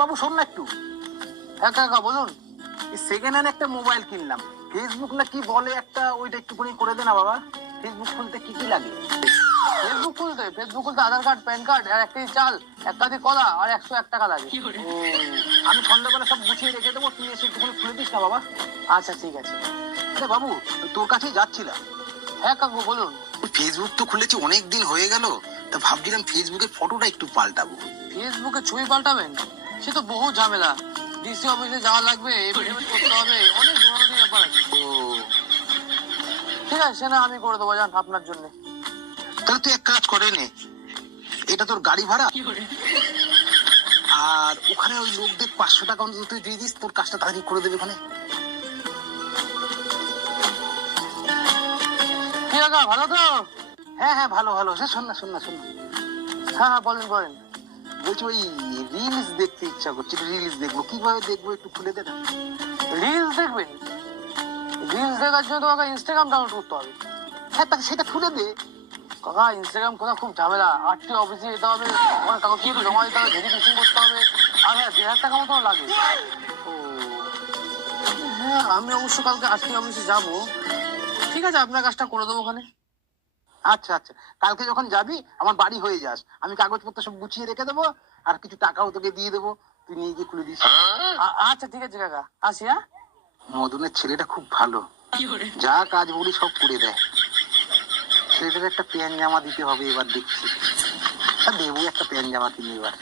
বাবু শোন না একটু। হ্যাঁ কাকা বলুন। সেকেন্ড হ্যান্ড একটা মোবাইল কিনলাম, ফেসবুক না কি বলে একটা, ওইটা একটুখানি করে দে না বাবা। ফেসবুক খুলতে কি কি লাগে? ফেসবুক খুলতে আধার কার্ড, প্যান কার্ড আর 1 কেজি চাল, 1 কাঁদি কলা আর 101 টাকা লাগে। ও, আমি সন্ধ্যাবেলা সব গুছিয়ে রেখে দেবো, তুই এসে একটুখানি খুলে দিস না বাবা। আচ্ছা ঠিক আছে। আরে বাবু, তোর কাছেই যাচ্ছিলাম। হ্যাঁ কাকু বলুন। ফেসবুক তো খুলেছি অনেক দিন হয়ে গেল, তা ভাবছিলাম ফেসবুকে ফটোটা একটু পাল্টাবো। ফেসবুকে ছবি পাল্টাবেন? সে তো বহু ঝামেলা, ডিসি অফিসে যাওয়া লাগবে, এফিডেভিট করতে হবে, অনেক ধরনের ব্যাপার আছে। ও, ঠিক আছে সে না আমি করে দেবো, যান আপনার জন্য। তাহলে তুই এক কাজ করে নে, এটা তোর গাড়ি ভাড়া, আর ওখানে ওই লোকদের 500 টাকা অন্তত তুই দিয়ে দিস, তোর কাজটা তাড়াতাড়ি করে দেবে ওখানে। ঠিক আছে ভালো তো? হ্যাঁ হ্যাঁ, ভালো ভালো। সে শোন না। হ্যাঁ হ্যাঁ বলেন বলেন। বলছি ওই রিলস দেখতে ইচ্ছা করছে, রিলস দেখবো, কিভাবে দেখবো একটু খুলে দে না। রিলস দেখবেন? রিলস দেখার জন্য তোমাকে ইনস্টাগ্রাম ডাউনলোড করতে হবে। হ্যাঁ, তাহলে সেটা খুলে দে। কাকা ইনস্টাগ্রাম খোলা খুব ঝামেলা, আরটিও অফিসে যেতে হবে, ওখানে কাগজপত্র জমা দিতে হবে, ভেরিফিকেশন করতে হবে, আর হ্যাঁ 1,500 টাকা মতো লাগে। ও, হ্যাঁ আমি অবশ্য কালকে আরটিও অফিসে যাবো। ঠিক আছে আপনার কাজটা করে দেবো ওখানে। আচ্ছা আচ্ছা, কালকে যখন যাবি আমার বাড়ি হয়ে যাস, আমি কাগজপত্র সব গুছিয়ে রেখে দেবো, আর কিছু টাকাও তোকে দিয়ে দেবো, তুই নিয়ে গিয়ে খুলে দিস। আচ্ছা ঠিক আছে কাকা, আসি। হ্যাঁ মদনের ছেলেটা খুব ভালো, যা কাজ বলি সব করে দেয়। ছেলেটার একটা প্যান্ট জামা দিতে হবে এবার, দেখছি। দেবো একটা প্যান্ট জামা কিনে এবার।